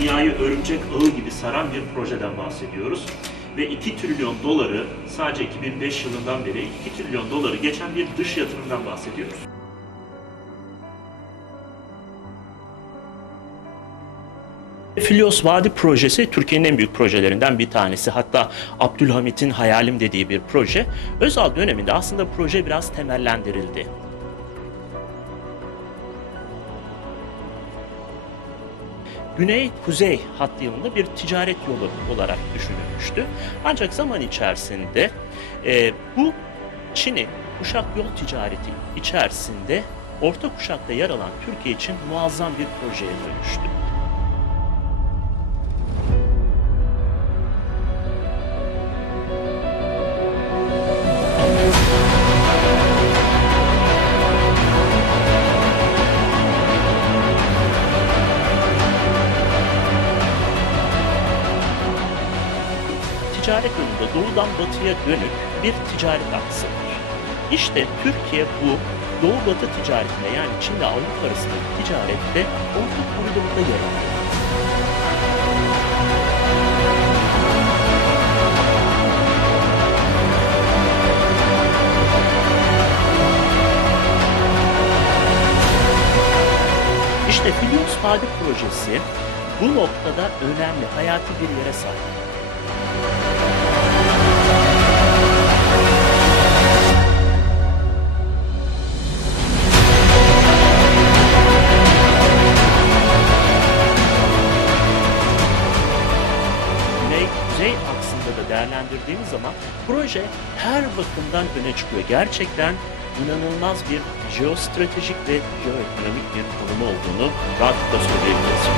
dünyayı örümcek ağı gibi saran bir projeden bahsediyoruz. Ve 2 trilyon doları sadece 2005 yılından beri 2 trilyon doları geçen bir dış yatırımdan bahsediyoruz. Filyos Vadi projesi Türkiye'nin en büyük projelerinden bir tanesi. Hatta Abdülhamit'in hayalim dediği bir proje. Özal döneminde aslında proje biraz temellendirildi. Güney-Kuzey hattı yolunda bir ticaret yolu olarak düşünülmüştü. Ancak zaman içerisinde e, bu Çin'in kuşak yol ticareti içerisinde orta kuşakta yer alan Türkiye için muazzam bir projeye dönüştü. Ticaret yolunda doğudan batıya dönük bir ticaret aksı. İşte Türkiye bu doğu batı ticaretinde yani Çin ile Avrupa arasındaki ticarette orta koridorda yer alıyor. İşte Filyos Vadi projesi bu noktada önemli, hayati bir yere sahip. Güney-Kuzey aksında da değerlendirdiğimiz zaman proje her bakımdan öne çıkıyor. Gerçekten inanılmaz bir jeostratejik ve jeoekonomik bir konumu olduğunu rahatlıkla söyleyebiliriz.